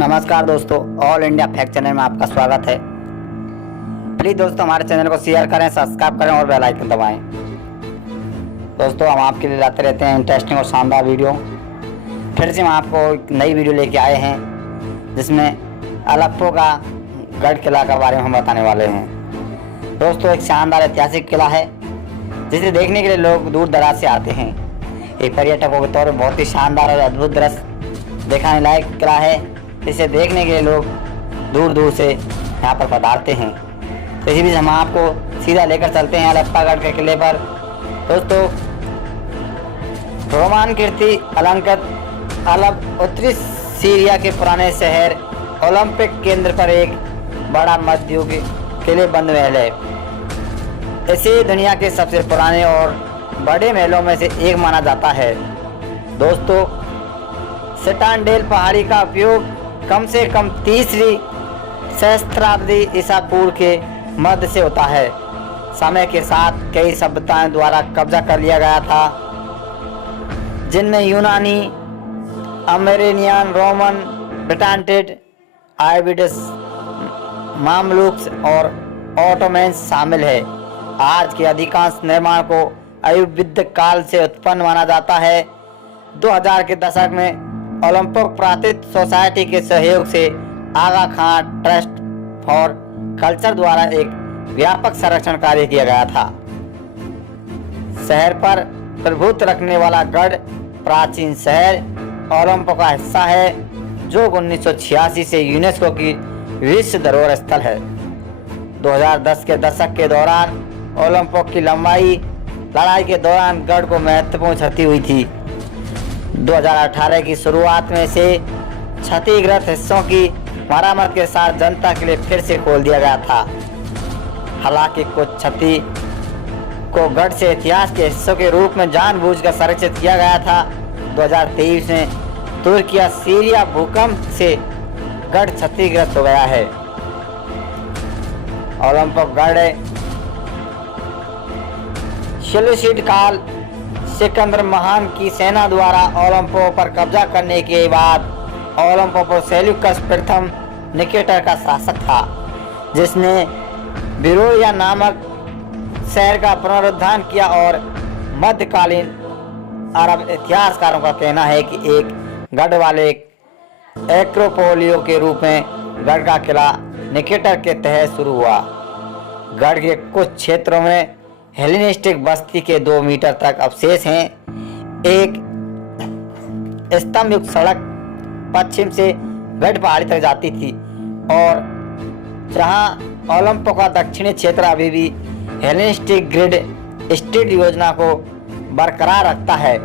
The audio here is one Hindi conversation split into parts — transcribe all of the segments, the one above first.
नमस्कार दोस्तों, ऑल इंडिया फैक्ट चैनल में आपका स्वागत है। प्लीज़ दोस्तों हमारे चैनल को शेयर करें, सब्सक्राइब करें और बेल आइकन दबाएं। दोस्तों हम आपके लिए लाते रहते हैं इंटरेस्टिंग और शानदार वीडियो। फिर से हम आपको एक नई वीडियो लेके आए हैं जिसमें अलेप्पो का गढ़ किला के बारे में हम बताने वाले हैं। दोस्तों एक शानदार ऐतिहासिक किला है जिसे देखने के लिए लोग दूर दराज से आते हैं। एक पर्यटकों के तौर पर बहुत ही शानदार और अद्भुत दृश्य दिखाने लायक किला है। इसे देखने के लिए लोग दूर दूर से यहाँ पर पधारते हैं। तो इसी बीच हम आपको सीधा लेकर चलते हैं अलेप्पागढ़ के किले पर। दोस्तों रोमान कीर्ति अलंकृत अलेप्पो उत्तरी सीरिया के पुराने शहर ओलंपिक केंद्र पर एक बड़ा मध्ययुगीय किले बंद महल है। इसे दुनिया के सबसे पुराने और बड़े महलों में से एक माना जाता है। दोस्तों सिटानडेल पहाड़ी का उपयोग कम से कम तीसरी सहस्त्राब्दी ईसा पूर्व के मध्य से होता है। समय के साथ कई सभ्यताओं द्वारा कब्जा कर लिया गया था, जिनमें यूनानी, अमेरिनियन, रोमन, ब्रिटानिड, आयबिडस, मामलुक्स और ऑटोमेंस शामिल है। आज के अधिकांश निर्माण को अयुविद्य काल से उत्पन्न माना जाता है। 2000 के दशक में ओलंपिक पुरातत्व सोसाइटी के सहयोग से आगा खान ट्रस्ट फॉर कल्चर द्वारा एक व्यापक संरक्षण कार्य किया गया था। शहर पर प्रभुत्व रखने वाला गढ़ प्राचीन शहर ओलंपो का हिस्सा है, जो 1986 से यूनेस्को की विश्व धरोहर स्थल है। 2010 के दशक के दौरान ओलंपो की लड़ाई के दौरान गढ़ को महत्वपूर्ण क्षति हुई थी। 2018 की शुरुआत में से क्षतिग्रस्त हिस्सों की मरम्मत के साथ जनता के लिए फिर से खोल दिया गया था। हालांकि कुछ क्षति को गढ़ से इतिहास के हिस्सों के रूप में जानबूझकर संरक्षित किया गया था। 2023 में तुर्की सीरिया भूकंप से गढ़ क्षतिग्रस्त हो गया है। ओलंपो गढ़ सेल्यूसिड काल सिकंदर महान की सेना द्वारा ओलंपो पर कब्जा करने के बाद ओलंपो पर सेल्यूकस प्रथम निकेटर का शासक था, जिसने बिरोया नामक शहर का पुनरुद्धार किया। और मध्यकालीन अरब इतिहासकारों का कहना है कि एक गढ़ वाले एक्रोपोलियो के रूप में गढ़ का किला निकेटर के तहत शुरू हुआ। गढ़ के कुछ क्षेत्रों में हेलेनिस्टिक बस्ती के 2 मीटर तक अवशेष हैं। एक स्तंभ युक्त सड़क पश्चिम से गढ़ पहाड़ी तक जाती थी, और जहां ओलंपो का दक्षिणी क्षेत्र अभी भी हेलेनिस्टिक ग्रिड स्ट्रीट योजना को बरकरार रखता है।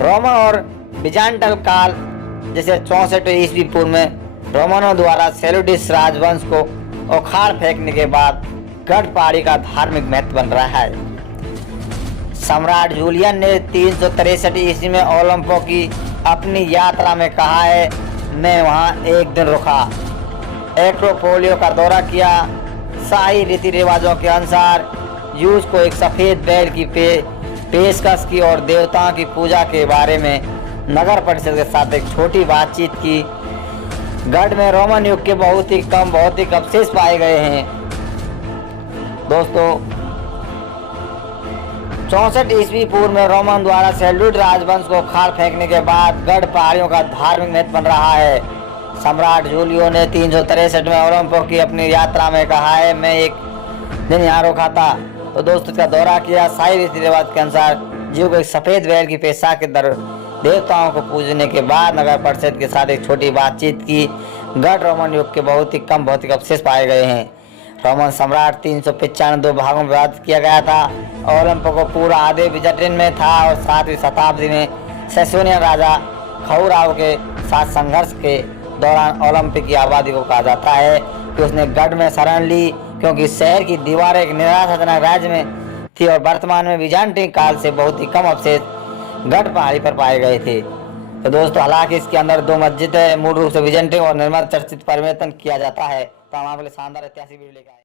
रोमन और बिजान्टाइन काल जैसे 64 ईस्वी पूर्व में रोमनों द्वारा सेल्यूसिड राजवंश को उखाड़ फेंकने के बाद गढ़ पहाड़ी का धार्मिक महत्व बन रहा है। सम्राट जूलियन ने 363 ईस्वी में ओलंपो की अपनी यात्रा में कहा है, मैं वहां एक दिन रुका, एक्रोपोलियो का दौरा किया। शाही रीति रिवाजों के अनुसार यूज को एक सफ़ेद बैल की पेशकश की और देवताओं की पूजा के बारे में नगर परिषद के साथ एक छोटी बातचीत की। गढ़ में रोमन युग के बहुत ही कम भौतिक अवशेष पाए गए हैं। दोस्तों 64 ईस्वी पूर्व में रोमन द्वारा सेल्यूसिड राजवंश को उखाड़ फेंकने के बाद गढ़ पहाड़ियों का धार्मिक महत्व बन रहा है। सम्राट जूलियो ने 363 में ओलंपो की अपनी यात्रा में कहा है, मैं एक दिन यहाँ रुका था, तो दोस्तों इसका दौरा किया। शाही रीति रिवाज के अनुसार जीव को एक सफ़ेद बैल की पेशा के देवताओं को पूजने के बाद नगर परिषद के साथ एक छोटी बातचीत की। गढ़ रोमन युग के बहुत ही कम भौतिक अवशेष पाए गए हैं। रोमन सम्राट 395 2 भागों में विभाजित किया गया था। ओलंपो को पूरा आधे बिजान्टाइन में था, और 7वीं शताब्दी में सैसोनियन राजा खौराव के साथ संघर्ष के दौरान ओलंपिक की आबादी को कहा जाता है कि उसने गढ़ में शरण ली, क्योंकि शहर की दीवारें एक निराशाजनक राज्य में थी और वर्तमान में बिजान्टाइन काल से बहुत ही कम अवशेष गढ़ पहाड़ी पर पाए गए थे। तो दोस्तों हालांकि इसके अंदर 2 मस्जिद है, मूल रूप से बिजान्टाइन और निर्मित चर्चित परिवर्तन किया जाता है। तो हम आपके लिए शानदार ऐतिहासिक वीडियो लेकर आए।